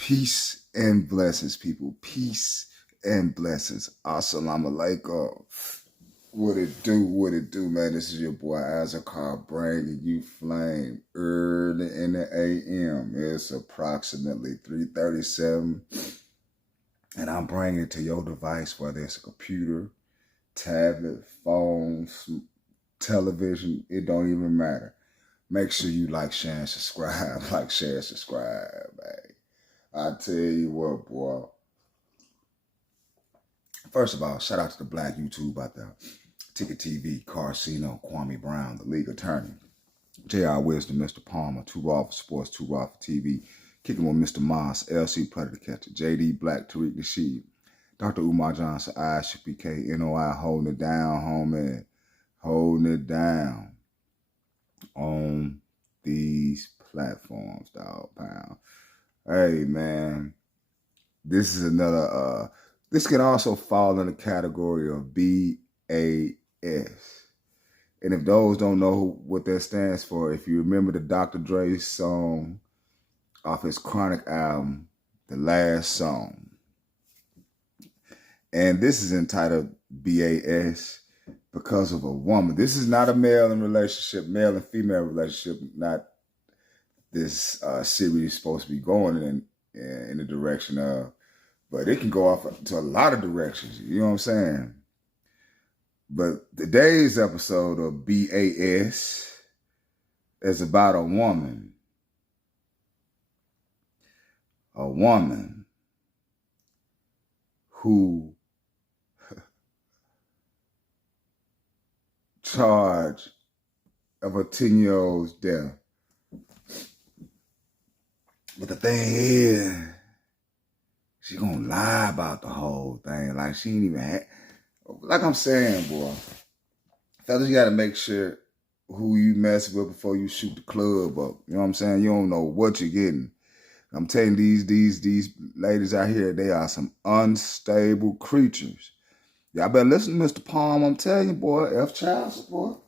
Peace and blessings, people. Peace and blessings. Assalamu alaikum. What it do, man? This is your boy Azakar bringing you flame early in the AM. It's approximately 3:37, and I'm bringing it to your device, whether it's a computer, tablet, phone, television. It don't even matter. Make sure you like, share, and subscribe. Like, share, subscribe, man. I tell you what, boy. First of all, shout out to the black YouTube out there. Ticket TV, Carcino, Kwame Brown, the league attorney. J.R. Wisdom, Mr. Palmer, Too Raw for Sports, Too Raw for TV. Kicking with Mr. Moss, LC Predator Catcher, J.D. Black, Tariq Nasheed, Dr. Umar Johnson, Aisha PK, NOI, holding it down, homie. Holding it down on these platforms, dog pound. Hey, man, this is another, this can also fall in the category of B.A.S. And if those don't know what that stands for, if you remember the Dr. Dre song off his Chronic album, The Last Song. And this is entitled B.A.S. because of a woman. This is not a male and female relationship, not this series is supposed to be going in the direction of, but it can go off to a lot of directions. You know what I'm saying? But today's episode of B.A.S. is about a woman. A woman who charged of a 10-year-old's death. But the thing is, she gonna lie about the whole thing. Like she ain't even had, like I'm saying, boy. Fellas, you gotta make sure who you mess with before you shoot the club up. You know what I'm saying? You don't know what you're getting. I'm telling these ladies out here, they are some unstable creatures. Y'all better listen to Mr. Palm. I'm telling you, boy, F child support.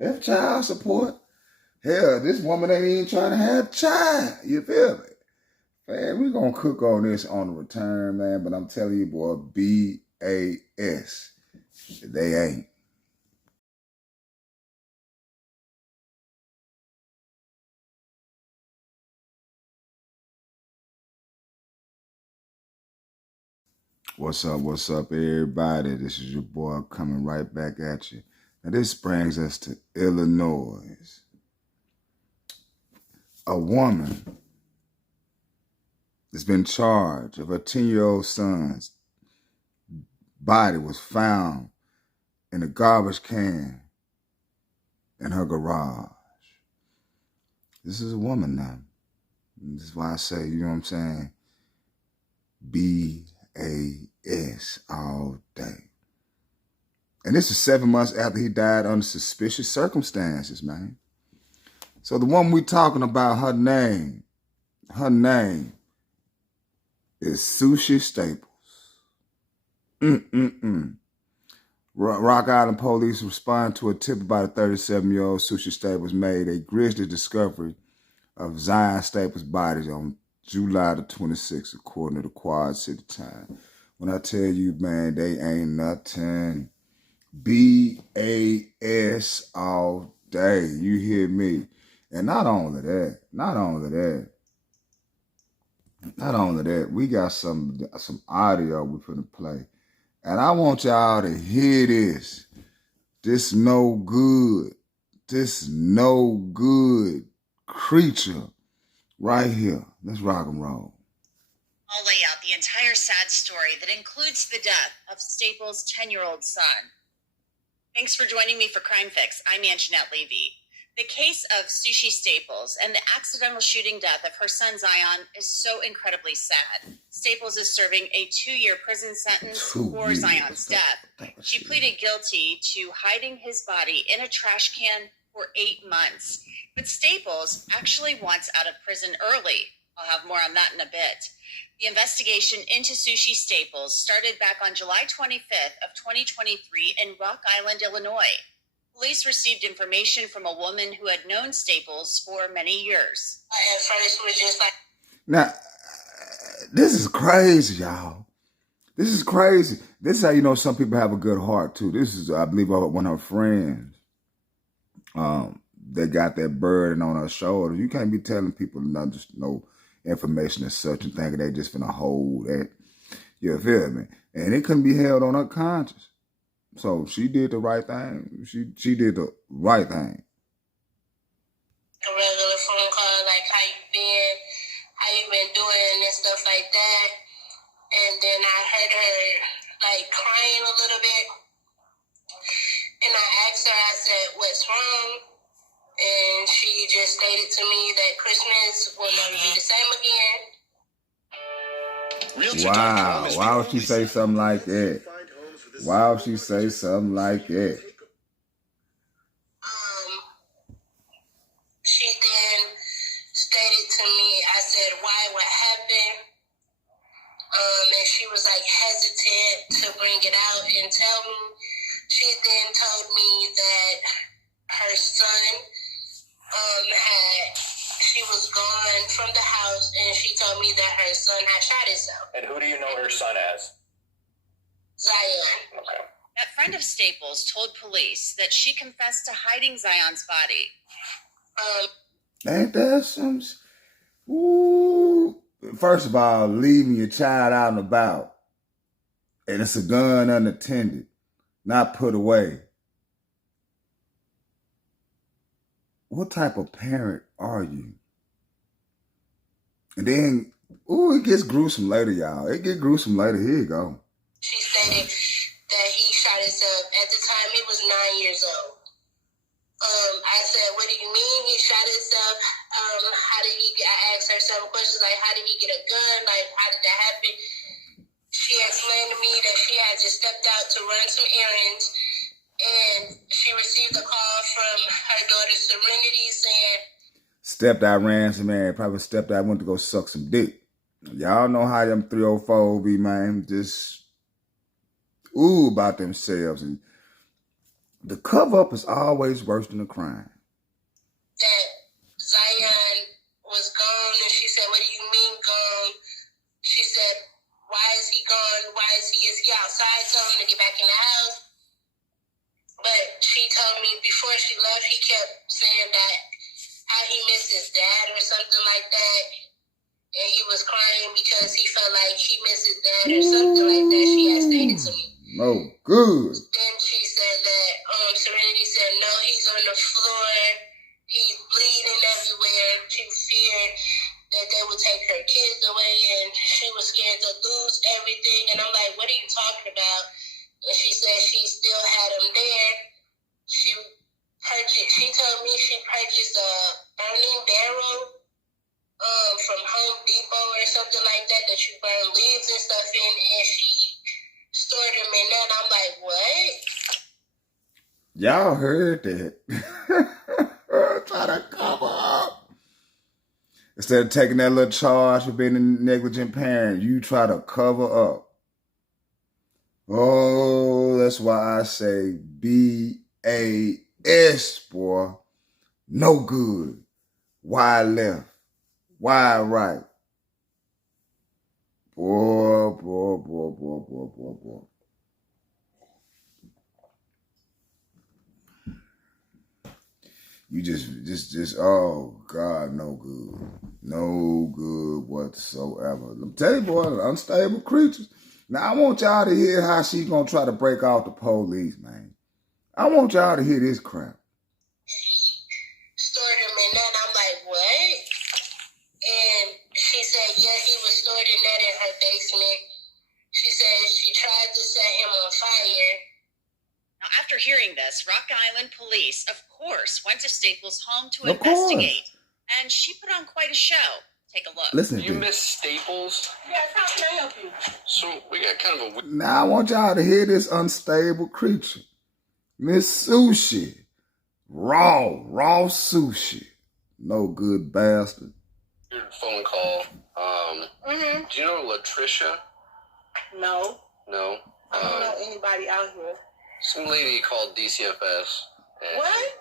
F child support. Hell, this woman ain't even trying to have a child. You feel me? Man, we're going to cook on this on the return, man. But I'm telling you, boy, B.A.S. They ain't. What's up, everybody? This is your boy coming right back at you. Now, this brings us to Illinois. A woman has been charged of her 10-year-old son's body was found in a garbage can in her garage. This is a woman now. This is why I say, you know what I'm saying, B.A.S. all day. And this is 7 months after he died under suspicious circumstances, man. So the woman we talking about, her name is Sushi Staples. Rock Island police responded to a tip about a 37-year-old Sushi Staples made a grisly discovery of Zion Staples' bodies on July the 26th, according to the Quad City Times. When I tell you, man, they ain't nothing. B.A.S. all day. You hear me? And not only that, we got some audio we're finna play. And I want y'all to hear this. This no good creature right here. Let's rock and roll. I'll lay out the entire sad story that includes the death of Staples' 10-year-old son. Thanks for joining me for Crime Fix. I'm Anjanette Levy. The case of Sushi Staples and the accidental shooting death of her son Zion is so incredibly sad. Staples is serving a 2-year prison sentence for Zion's death. She pleaded guilty to hiding his body in a trash can for 8 months. But Staples actually wants out of prison early. I'll have more on that in a bit. The investigation into Sushi Staples started back on July 25th of 2023 in Rock Island, Illinois. Police received information from a woman who had known Staples for many years. Now, This is crazy, y'all. This is crazy. This is how you know some people have a good heart too. This is, I believe, one of her friends. They got that burden on her shoulder. You can't be telling people not just no information as such and thinking they just finna hold that. You feel me? And it couldn't be held on her conscience. So she did the right thing. She did the right thing. A regular phone call, like how you been doing and stuff like that. And then I heard her like crying a little bit. And I asked her, I said, what's wrong? And she just stated to me that Christmas will never be the same again. Wow. Why would she say something like that? Why would she say something like that? She then stated to me, I said, why, what happened? And she was like hesitant to bring it out and tell me. She then told me that her son she was gone from the house, and she told me that her son had shot himself. And who do you know her son as? Zion. Okay. That friend of Staples told police that she confessed to hiding Zion's body. Ain't that some? Ooh. First of all, leaving your child out and about, and it's a gun unattended, not put away. What type of parent are you? And then, ooh, it gets gruesome later, y'all. It gets gruesome later. Here you go. She stated that he shot himself. At the time, he was 9 years old. I said, what do you mean he shot himself? I asked her some questions like, how did he get a gun? Like, how did that happen? She explained to me that she had just stepped out to run some errands, and she received a call from her daughter Serenity saying, stepped out, ran some errands, probably stepped out, went to go suck some dick. Y'all know how them 304 be, man. Just about themselves. And the cover-up is always worse than the crime. That Zion was gone, and she said, what do you mean gone? She said, why is he gone? Is he outside? Tell him to get back in the house. But she told me before she left, he kept saying that how he missed his dad or something like that. And he was crying because he felt like he missed his dad or something like that. She had stated to me. No good. Then she said that Serenity said, no, he's on the floor. He's bleeding everywhere. She feared that they would take her kids away, and she was scared to lose everything. And I'm like, what are you talking about? And she said she still had him there. She told me she purchased a burning barrel from Home Depot or something like that you burn leaves and stuff in, and she stored them in that. I'm like, what? Y'all heard that. Try to cover up. Instead of taking that little charge for being a negligent parent, you try to cover up. Oh, that's why I say B.A.S, boy. No good. Why left? Why right? Boy. You just, oh God, no good. No good whatsoever. Let me tell you, boy, unstable creatures. Now, I want y'all to hear how she's going to try to break off the police, man. I want y'all to hear this crap. Stored him in that. I'm like, what? And she said, yeah, he was stored in that in her basement. She said she tried to set him on fire. Now, after hearing this, Rock Island police, of course, went to Staples' home to investigate. And she put on quite a show. Take a look. Listen to You this. miss Staples? Yes, how can I help you? So we got kind of a... Now I want y'all to hear this unstable creature. Miss Sushi. Raw sushi. No good bastard. weird phone call. Do you know Latricia? No. No? I don't know anybody out here. Some lady called DCFS. And, What?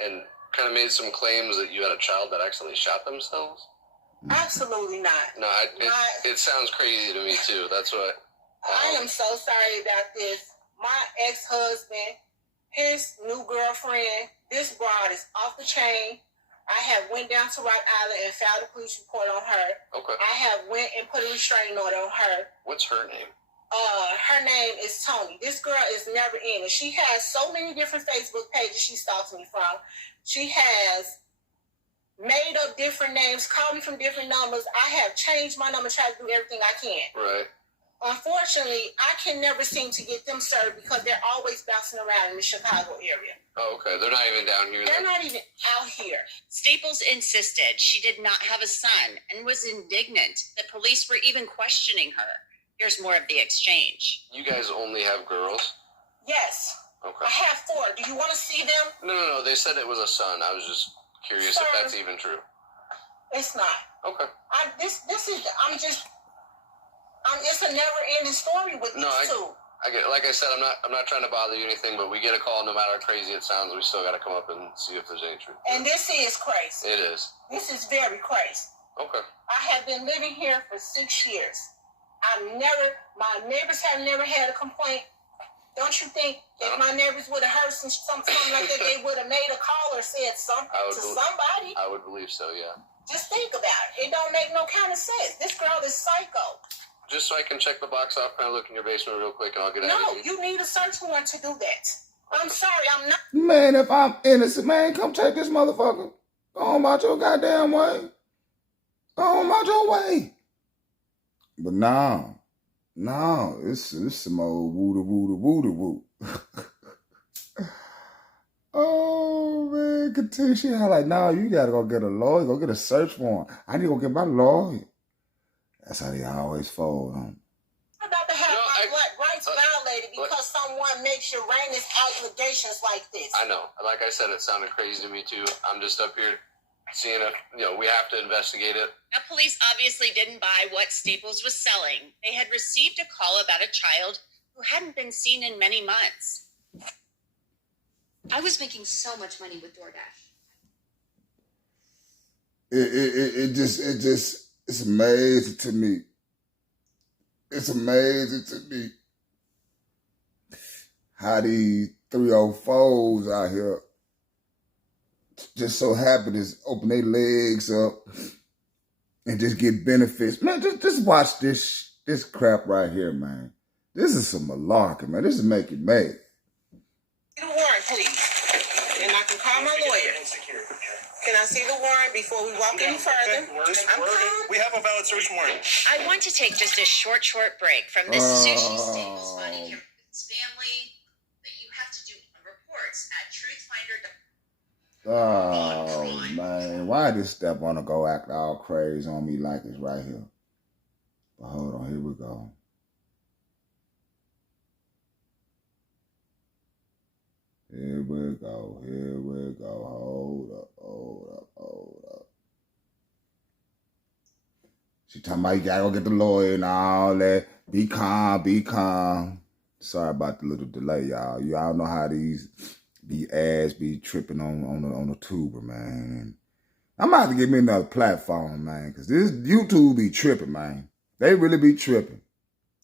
And kind of made some claims that you had a child that accidentally shot themselves. Absolutely not. No, it sounds crazy to me too. That's what. I am so sorry about this. My ex-husband, his new girlfriend, this broad is off the chain. I have went down to Rock Island and filed a police report on her. Okay. I have went and put a restraining order on her. What's her name? Her name is Tony. This girl is never in it. She has so many different Facebook pages she stalks me from. She has made up different names, called me from different numbers. I have changed my number, tried to do everything I can. Right. Unfortunately, I can never seem to get them served because they're always bouncing around in the Chicago area. Oh, okay. They're not even down here. They're not even out here. Staples insisted she did not have a son and was indignant that police were even questioning her. Here's more of the exchange. You guys only have girls? Yes. Okay. I have 4. Do you want to see them? No. They said it was a son. I was just curious if that's even true. It's not. Okay. It's a never-ending story with these two. I get it. Like I said, I'm not trying to bother you or anything, but we get a call, no matter how crazy it sounds, we still got to come up and see if there's any truth. And this is crazy. It is. This is very crazy. Okay. I have been living here for 6 years. My neighbors have never had a complaint. Don't you think if my neighbors would have heard something like that, they would have made a call or said something to somebody? I would believe so, yeah. Just think about it. It don't make no kind of sense. This girl is psycho. Just so I can check the box off, can I look in your basement real quick and I'll get out of here? No, you need a search warrant to do that. I'm sorry, I'm not. Man, if I'm innocent, man, come take this motherfucker. Go on about your goddamn way. Go on about your way. But no, it's some old woo. Oh, man, continue. She had like, no, you gotta go get a lawyer, go get a search warrant. I need to go get my lawyer. That's how they always fold, huh? I'm about to have my rights violated because someone makes your rainless allegations like this. I know. Like I said, it sounded crazy to me too. I'm just up here seeing if, we have to investigate it. Now, police obviously didn't buy what Staples was selling. They had received a call about a child who hadn't been seen in many months. I was making so much money with DoorDash. It's amazing to me. It's amazing to me how these 304s out here just so happy to open their legs up and just get benefits. Man, just watch this crap right here, man. This is some malarkey, man. This is making mad. The warrant, please. And I can call my lawyer. Can I see the warrant before we walk any further? We have a valid search warrant. I want to take just a short break from this Sushi Staples money here with his family, but you have to do reports at truthfinder.com. Oh, man. Why this step want to go act all crazy on me like it's right here? But hold on. Here we go. Here we go. Hold up. She talking about you gotta go get the lawyer and all that. Be calm. Sorry about the little delay, y'all. Y'all know how these B.A.S be tripping on the tuber, man. I'm about to give me another platform, man, because this YouTube be tripping, man. They really be tripping.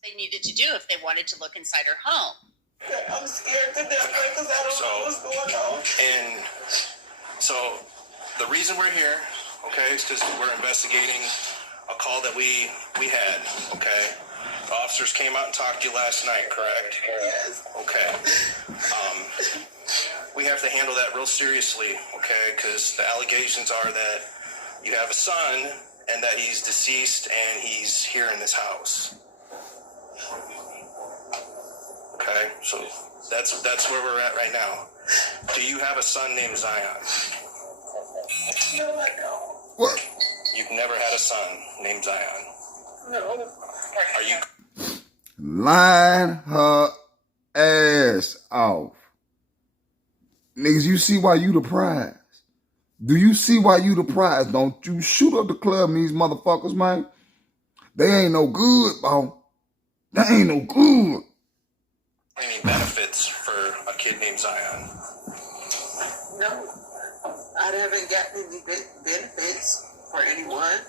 They needed to do if they wanted to look inside her home. I'm scared to death because I don't know what's going on. And so the reason we're here, okay, is because we're investigating a call that we had, okay? The officers came out and talked to you last night, correct? Yes. Okay. We have to handle that real seriously, okay? Because the allegations are that you have a son and that he's deceased and he's here in this house. Okay, so that's where we're at right now. Do you have a son named Zion? No, I don't. What? You've never had a son named Zion? No. Are you... Line her ass off. Niggas, you see why you the prize? Do you see why you the prize? Don't you shoot up the club and these motherfuckers, man. They ain't no good, bro. They ain't no good. Any benefits for a kid named Zion? No. I haven't gotten any benefits for anyone.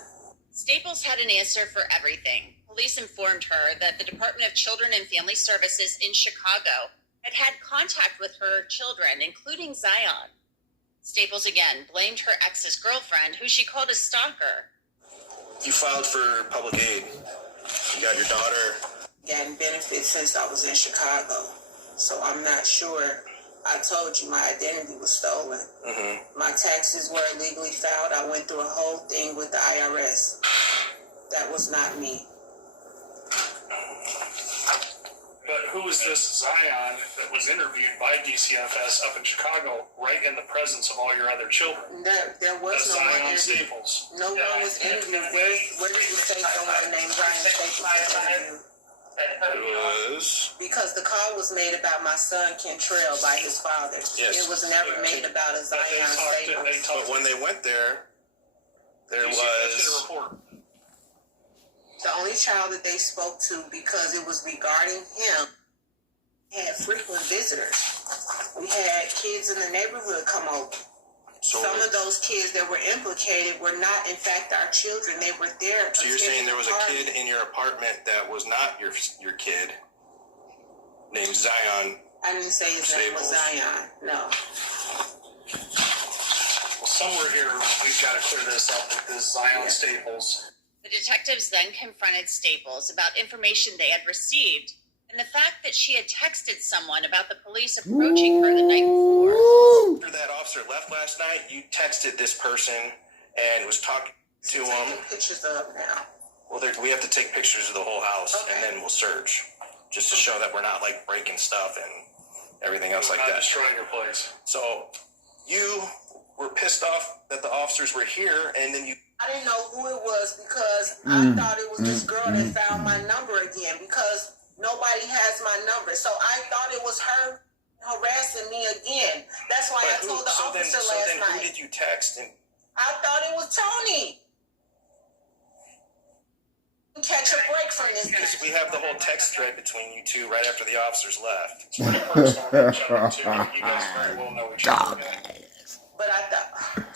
Staples had an answer for everything. Police informed her that the Department of Children and Family Services in Chicago had had contact with her children, including Zion. Staples again blamed her ex's girlfriend, who she called a stalker. You filed for public aid. You got your daughter. Gotten benefits since I was in Chicago, so I'm not sure. I told you my identity was stolen. Mm-hmm. My taxes were illegally filed. I went through a whole thing with the IRS. That was not me. But who was this Zion that was interviewed by DCFS up in Chicago, right in the presence of all your other children? There was no Zion one interviewed. Staples. No one was interviewed. Where did you say someone named Zion Staples was interviewed? It was. Because the call was made about my son Kentrell by his father. Yes. It was never made about a Zion Staples. But when they went there DCFS was. did a report. The only child that they spoke to, because it was regarding him, had frequent visitors. We had kids in the neighborhood come over. So, Some of those kids that were implicated were not, in fact, our children. They were there. so you're saying there was a attending the kid in your apartment that was not your kid, named Zion. I didn't say his name was Staples. Zion. No. Well, somewhere here, we've got to clear this up with this Zion Staples. The detectives then confronted Staples about information they had received and the fact that she had texted someone about the police approaching her the night before. After that officer left last night, you texted this person and was talking to him. Taking pictures of now. Well, we have to take pictures of the whole house, Okay. and then we'll search, just to show that we're not like breaking stuff and everything else like Not that. destroying your place. So you were pissed off that the officers were here, and then you. I didn't know who it was because I thought it was this girl that found my number again because nobody has my number. So I thought it was her harassing me again. That's why I told the officer last Who night. did you text? And I thought it was Tony. Catch a break from this. because we have the whole text thread between you two right after the officers left. It's pretty personal to each other, too. You guys very well know each other. But I thought,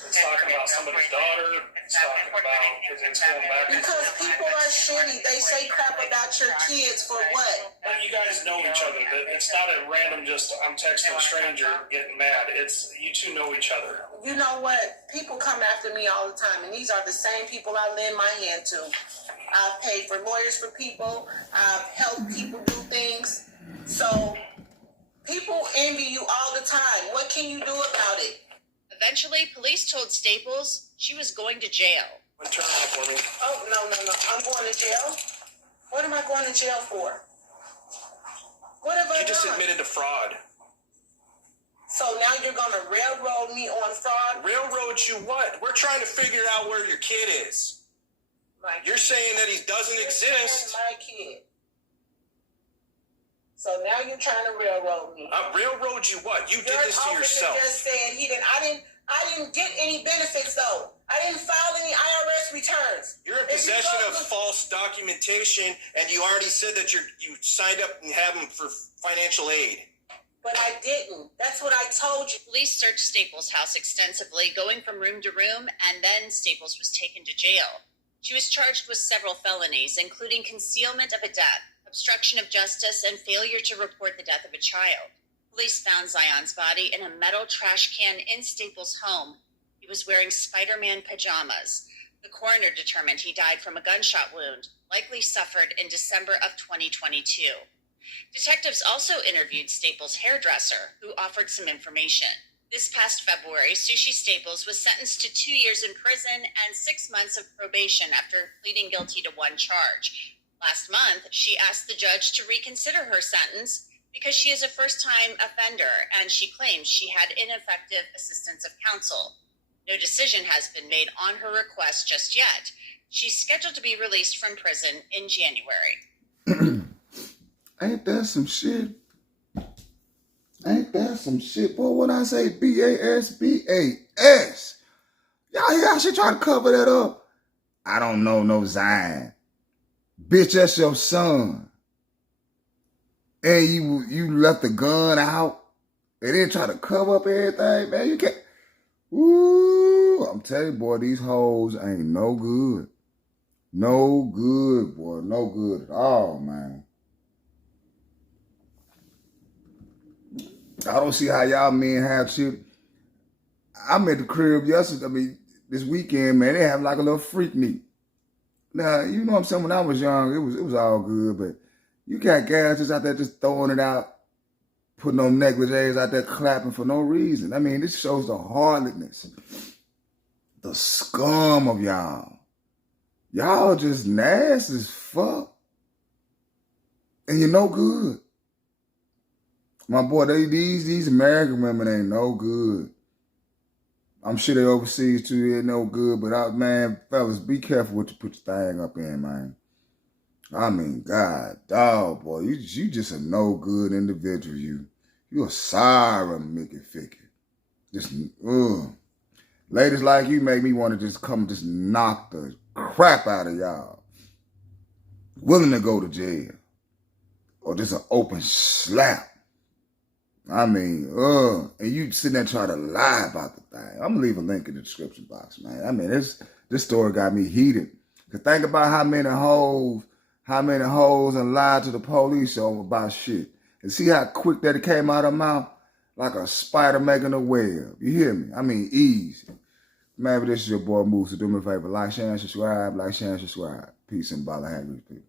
It's talking about somebody's daughter. It's talking about it's going back. because people are shitty. They say crap about your kids for what? But you guys know each other. It's not a random just I'm texting a stranger getting mad. It's you two know each other. You know what? People come after me all the time, and these are the same people I lend my hand to. I've paid for lawyers for people. I've helped people do things. So people envy you all the time. What can you do about it? Eventually, police told Staples she was going to jail. Turn around for me. Oh, no. I'm going to jail? What am I going to jail for? What have I You just done? admitted to fraud. So now you're going to railroad me on fraud? Railroad you what? We're trying to figure out where your kid is. My You're saying that he doesn't exist. My kid. So now you're trying to railroad me. Railroad you what? You did Your this to officer yourself. just said he didn't. I didn't get any benefits though. I didn't file any IRS returns. You're in If you possession go of look- false documentation, and you already said that you signed up and have them for financial aid. But I didn't. That's what I told you. Police searched Staples' house extensively, going from room to room, and then Staples was taken to jail. She was charged with several felonies, including concealment of a death, obstruction of justice, and failure to report the death of a child. Police found Zion's body in a metal trash can in Staples' home. He was wearing Spider-Man pajamas. The coroner determined he died from a gunshot wound, likely suffered in December of 2022. Detectives also interviewed Staples' hairdresser, who offered some information. This past February, Sushi Staples was sentenced to 2 years in prison and 6 months of probation after pleading guilty to one charge. Last month, she asked the judge to reconsider her sentence because she is a first-time offender and she claims she had ineffective assistance of counsel. No decision has been made on her request just yet. She's scheduled to be released from prison in January. Ain't that some shit? Ain't that some shit? Boy, when I say B.A.S, B.A.S. Y'all hear how she trying to cover that up? I don't know no Zion. Bitch, that's your son. And you left the gun out. And then try to cover up everything, man. You can't. Ooh, I'm telling you, boy, these hoes ain't no good. No good, boy. No good at all, man. I don't see how y'all men have shit. I'm at the crib yesterday. I mean, this weekend, man, they have like a little freak meet. Now, you know what I'm saying? When I was young, it was all good, but you got guys just out there just throwing it out, putting on negligees out there clapping for no reason. I mean, this shows the harlotness, the scum of y'all. Y'all just nasty as fuck. And you're no good. My boy, these American women ain't no good. I'm sure they overseas too, ain't no good, but man, fellas, be careful what you put your thing up in, man. I mean, God, dog, boy, you just a no good individual. You a sorry Mickey Ficky. Just, ladies like you make me want to just come just knock the crap out of y'all. Willing to go to jail. Or just an open slap. I mean, and you sitting there trying to lie about the thing. I'm gonna leave a link in the description box, man. I mean, this story got me heated. Cause think about how many hoes and lied to the police about shit. And see how quick that it came out of her mouth? Like a spider making a web. You hear me? I mean, easy. Man, but this is your boy Moose. So do me a favor, like, share, and subscribe. Like, share, and subscribe. Peace and bala. Have people.